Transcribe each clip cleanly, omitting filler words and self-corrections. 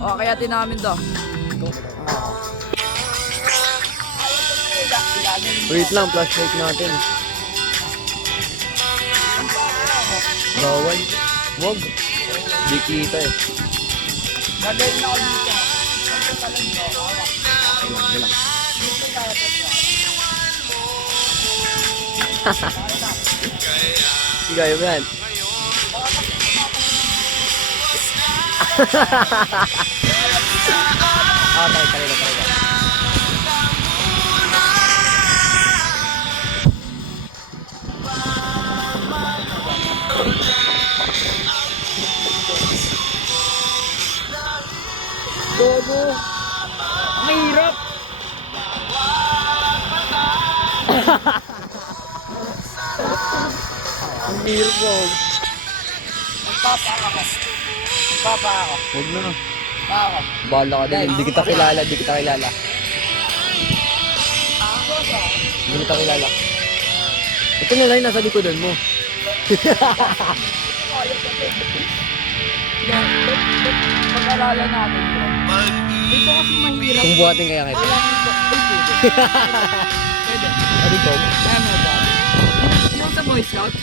O, kaya namin to. Wait lang, flashlight natin. Bawal. Wag. Di kita eh. Gagawin na ako dito. Wala. Hindi kayo yan. Tayo. Bobo. Ang hirap. Ang hirap daw. Magpapa ako. Magpapa ako. Huwag na. Ako. Bahala ka din. Hindi kita kilala. Hindi kita kilala. Ito na lang nasa likodan mo. Pag-aralan natin bro. Dito kasi mahirap. Kung buhatin kaya kita. Wala nito. Pwede. Ano ito? Kaya mo ba? Yung sa Boy Scout?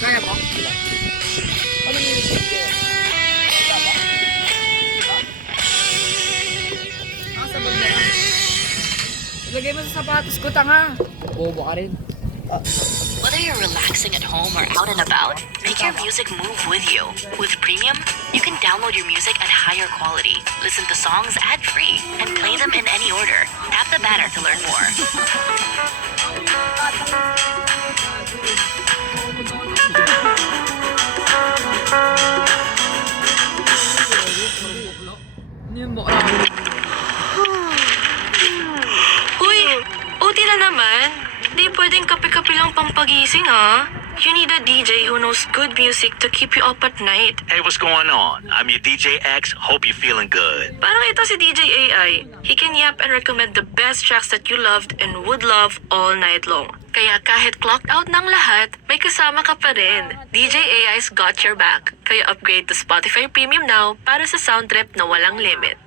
Kaya mo? Ano yung sa bag na yan? Ilagay mo sa sapatos ko, tanga. Bobo ka rin. Whether you're relaxing at home or out and about, make your music move with you. With Premium, you can download your music at higher quality, listen to songs ad-free, and play them in any order. Tap the banner to learn more. Ano yung mukha? Uy, OT na naman. Di pwedeng kape-kape lang pampagising, ha? You need a DJ who knows good music to keep you up at night. Hey, what's going on? I'm your DJ X. Hope you're feeling good. Parang ito si DJ AI. He can yap and recommend the best tracks that you loved and would love all night long. Kaya kahit clocked out ng lahat, may kasama ka pa rin. DJ AI's got your back. Kaya upgrade to Spotify Premium now para sa sound trip na walang limit.